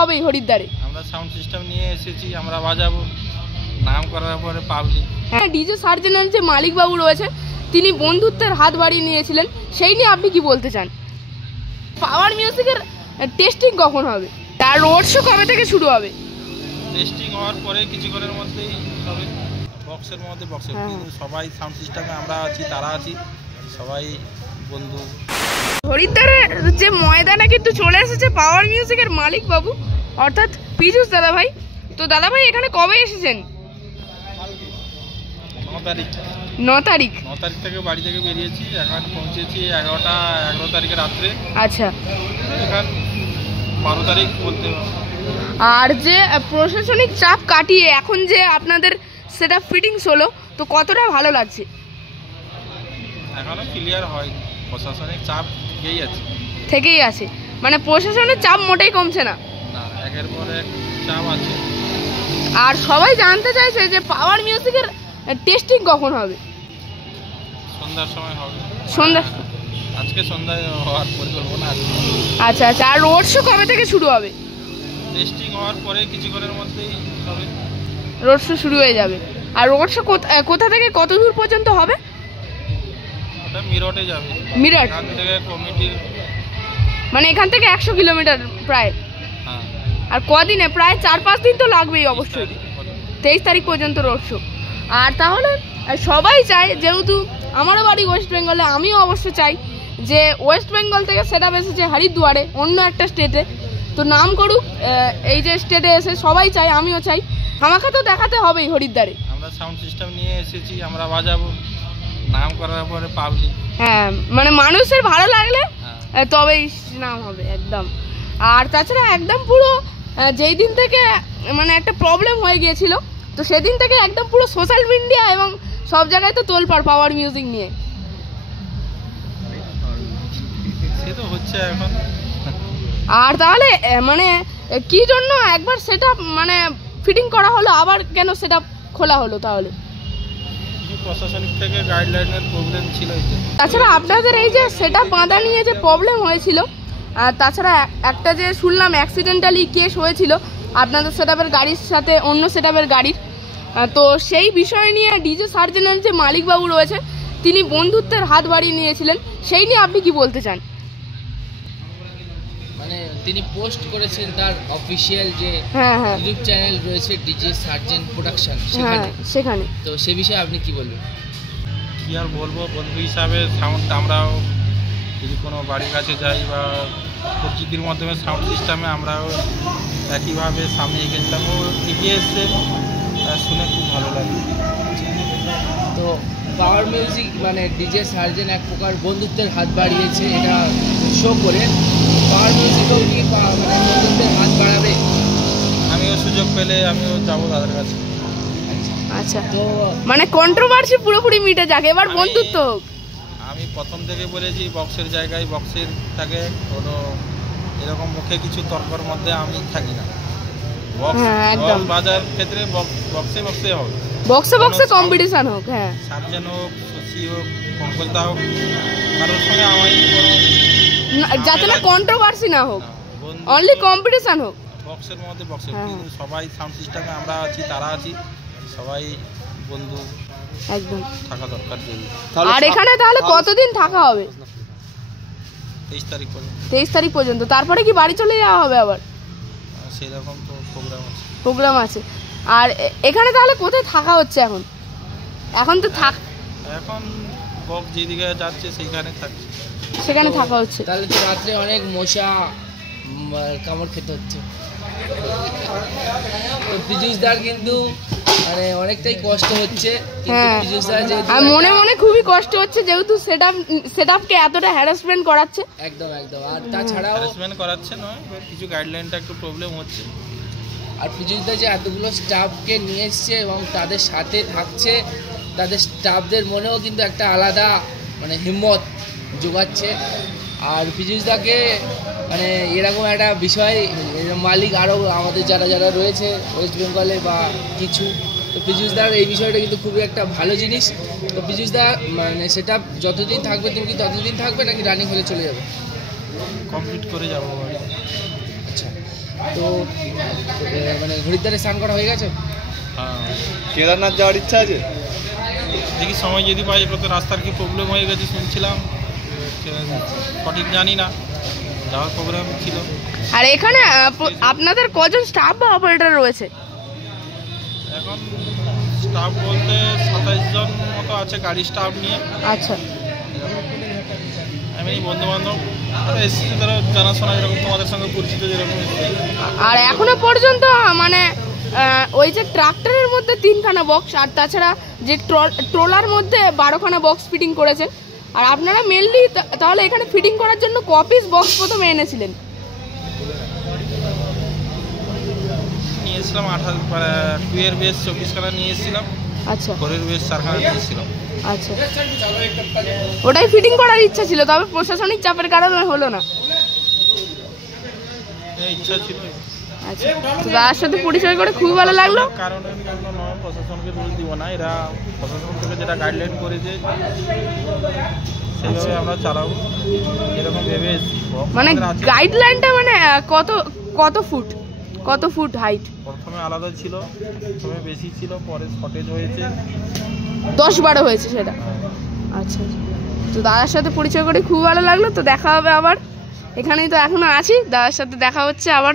হবেই হরিদ্বারে। আমরা sound system নিয়ে এসেছি, আমরা বাজাবো, নাম করার পরে পাবলিক। হ্যাঁ, ডিজে সার্জেনের যে মালিকবাবু রয়েছে তিনি বন্ধুত্বের হাত বাড়িয়ে নিয়েছিলেন, সেই নিয়ে আপনি কি বলতে চান? পাওয়ার মিউজিকের টেস্টিং কখন হবে? তার রোড শো কবে থেকে শুরু হবে? টেস্টিং হওয়ার পরে কিছুক্ষণের মধ্যেই হবে। বক্সের মধ্যে সবাই সাউন্ড সিস্টেমে আমরা আছি, তারা আছি, সবাই বন্ধু। হরিদ্বারে যে ময়দানে কিন্তু চলে এসেছে পাওয়ার মিউজিকের মালিক বাবু অর্থাৎ পীযূষ দাদা ভাই। তো দাদা ভাই এখানে কবে এসেছেন? 9 তারিখ থেকে বাড়ি থেকে বেরিয়েছি, এখন পৌঁছেছি 11 তারিখে রাত্রে। আচ্ছা, এখন 12 তারিখ বলতে। আর যে প্রশাসনিক চাপ কাটিয়ে এখন যে আপনাদের সেটা ফিটিংস হলো, তো কতটা ভালো লাগছে? এখনো ক্লিয়ার হয়নি, প্রশাসনিক চাপ থেকেই আছে, মানে প্রশাসনের চাপ মোটেই কমছে না। একের পর এক চাপ আছে। আর সবাই জানতে চাইছে যে পাওয়ার মিউজিকের টেস্টিং কখন হবে? সন্ধ্যার সময় হবে। আজকে সন্ধ্যায় হওয়ার পরিকল্পনা আছে। আচ্ছা আচ্ছা, আর রোড শো কবে থেকে শুরু হবে? টেস্টিং হওয়ার পরে কিছুক্ষণের মধ্যেই হবে, রোড শো শুরু হয়ে যাবে। আর রোড শো কোথা থেকে কত দূর পর্যন্ত হবে? ওটা মিরটে যাবে। মিরট এখান থেকে কমিটির, মানে এখান থেকে 100 কিলোমিটার প্রায়। হ্যাঁ। আর কদিনে? প্রায় 4-5 দিন তো লাগবেই অবশ্যই। 23 তারিখ পর্যন্ত রোড শো। আর তাহলে সবাই চায়, যেহেতু আমারও বাড়ি ওয়েস্ট বেঙ্গলে, আমিও অবশ্য চাই যে ওয়েস্ট বেঙ্গল থেকে সেটা এসেছে হরিদ্বারে, অন্য একটা স্টেটে, তো নাম করুক এই যে স্টেটে এসে, সবাই চাই, আমিও চাই, আমাকে তো দেখাতে হবেই হরিদ্বারে। আমরা সাউন্ড সিস্টেম নিয়ে এসেছি, আমরা বাজাবো, নাম করার পরে পাবলিক। হ্যাঁ, মানে মানুষের ভালো লাগলে তবেই নাম হবে একদম। আর তাছাড়া একদম পুরো যেই দিন থেকে মানে একটা প্রবলেম হয়ে গিয়েছিল, তো সেদিন থেকে একদম পুরো সোশ্যাল মিডিয়া এবং সব জায়গায় তো তোলপাড় পাওয়ার মিউজিক নিয়ে। সে তো হচ্ছে এখন। আর তাহলে মানে কি জন্য একবার সেটা মানে ফিটিং করা হলো, আবার কেন সেটা খোলা হলো? তাহলে প্রশাসনিক থেকে গাইডলাইনের প্রবলেম ছিল। তাছাড়া আপনাদের এই যে সেটা বাঁধা নিয়ে যে প্রবলেম হয়েছিল, আর তাছাড়া একটা যে শুনলাম অ্যাক্সিডেন্টালি কেস হয়েছিল আপনাদের সেটআপের গাড়ির সাথে অন্য সেটআপের গাড়ির, তো সেই বিষয় নিয়ে ডিজে সার্জেনের যে মালিকবাবু রয়েছে তিনি বন্ধুত্বের হাত বাড়িয়ে নিয়েছিলেন, সেই নিয়ে আপনি কি বলতে চান? মানে তিনি পোস্ট করেছেন তার অফিসিয়াল যে ইউটিউব চ্যানেল রয়েছে ডিজে সার্জেন প্রোডাকশন, সেখানে তো সে বিষয়ে আপনি কি বলবেন? কি আর বলবো, বন্ধু হিসাবে সাউন্ড আমরাও যদি কোনো বাড়ির কাছে যাই বা পরিচিতির মাধ্যমে সাউন্ড সিস্টেমে আমরাও একইভাবে সামনে এগিয়েছিলাম, ও এগিয়ে এসছে, শুনে খুব ভালো লাগে। তো পাওয়ার মিউজিক মানে ডিজে সার্জেন এক প্রকার বন্ধুত্বের হাত বাড়িয়েছে, এটা শো করে পাওয়ার মিউজিকও কি মানে বন্ধুত্বের হাত বাড়াবে? আমিও সুযোগ পেলে আমিও যাবো তাদের কাছে। আচ্ছা, তো মানে কন্ট্রোভার্সি পুরোপুরি মিটে যাক, এবার বন্ধুত্ব হোক। আমি প্রথম থেকে বলেছি বক্সের জায়গায় বক্সের থাকে, কোনো এরকম মুখে কিছু তর্কর মধ্যে আমি থাকি না। বক্স বাজার ক্ষেত্রে বক্সে হবে, বক্সে কম্পিটিশন হোক। হ্যাঁ, সার্জেন হোক, শশী হোক, পঙ্কজদা হোক, কারোর সঙ্গে আমার যাতে না কন্ট্রোভার্সি না হোক, অনলি কম্পিটিশন হোক। বক্সের মধ্যে সবাই সাউন্ড সিস্টেমে আমরা আছি, তারা আছি, সবাই বন্ধু একদম থাকা দরকার। আর এখানে তাহলে কতদিন থাকা হবে? 23 তারিখ পর্যন্ত। তারপরে কি বাড়ি চলে যাওয়া হবে আবার? সেরকম তো প্রোগ্রাম আছে। আর এখানে তাহলে কোথায় থাকা হচ্ছে এখন? এখন বক্স যেদিকে যাচ্ছে সেখানে থাকা হচ্ছে। তাহলে তো রাত্রে অনেক মশা কামড় খেতে হচ্ছে। তো পীযূষদার কিন্তু মানে অনেকটাই কষ্ট হচ্ছে, আর মনে মনে খুবই কষ্ট হচ্ছে, যেহেতু সেটআপকে এতটা হ্যারাসমেন্ট করাচ্ছে। একদম। আর তাছাড়াও হ্যারাসমেন্ট করাচ্ছে নয়, কিছু গাইডলাইনটা একটু প্রবলেম হচ্ছে। আর পীযূষদা যে এতগুলো স্টাফকে নিয়ে এসছে এবং তাদের সাথে থাকছে, তাদের স্টাফদের মনেও কিন্তু একটা আলাদা মানে হিম্মত যোগাচ্ছে। আর পীযূষদাকে মানে এরকম একটা বিষয় মালিক আরও আমাদের যারা রয়েছে ওয়েস্ট বেঙ্গলে বা কিছু, তো পীযূষদার এই বিষয়টা কিন্তু খুবই একটা ভালো জিনিস। তো পীযূষদা মানে সেটা যতদিন থাকবে, তুমি কি ততদিন থাকবে নাকি রানিং হলে চলে যাবে? কমপ্লিট করে যাবো। আচ্ছা, তো মানে হরিদ্বারে স্নান করা হয়ে গেছে? হ্যাঁ, কেদারনাথ যাওয়ার ইচ্ছা আছে? দেখি সময় যদি পাই। এবার তো রাস্তার কি প্রবলেম হয়ে গেছে শুনছিলাম, সঠিক জানি না, যাওয়ার প্রোগ্রাম ছিল। আর এখানে আপনাদের কজন স্টাফ বা অপারেটর রয়েছে? এখন স্টাফ বলতে 27 জন মতো আছে গাড়ি স্টাফ নিয়ে। আচ্ছা, এমনি বন্ধু বান্ধব এসেছি, ধরো জানাশোনা যেরকম তোমাদের সঙ্গে পরিচিত যেরকম। আর এখনো পর্যন্ত মানে ওই যে ট্রাক্টরের মধ্যে 3খানা বক্স আর তাছাড়া যে ট্রলার মধ্যে 12খানা বক্স ফিটিং করেছেন। আর আপনারা মেনলি তাহলে এখানে ফিটিং করার জন্য কপিস বক্স প্রথমে এনেছিলেন? নিয়েছিলাম 2 বেশ 24খানা নিয়ে এসেছিলাম। আচ্ছা 4 বেশ 4খানা নিয়েছিলাম। আচ্ছা, ওটাই ফিটিং করার ইচ্ছা ছিল, তবে প্রশাসনিক চাপের কারণে হলো না। ইচ্ছা ছিল। আচ্ছা, তো দাদার সাথে পরিচয় করে খুবই ভালো লাগলো। কারণের জন্য নয়, প্রশাসনকে দোষ দিব না, এরা প্রশাসন থেকে যেটা গাইডলাইন করেছে সেইভাবে আমরা চালাবো এরকম ভেবে এসেছি। মানে গাইডলাইনটা মানে কত ফুট হাইট? প্রথমে আলাদা ছিল, প্রথমে বেশি ছিল, পরে শর্টেজ হয়েছে, 10-12 হয়েছে সেটা। আচ্ছা, তো দাদার সাথে পরিচয় করে খুব ভালো লাগলো। তো দেখা হবে আবার, এখানেই তো এখনো আছি, দাদার সাথে দেখা হচ্ছে আবার।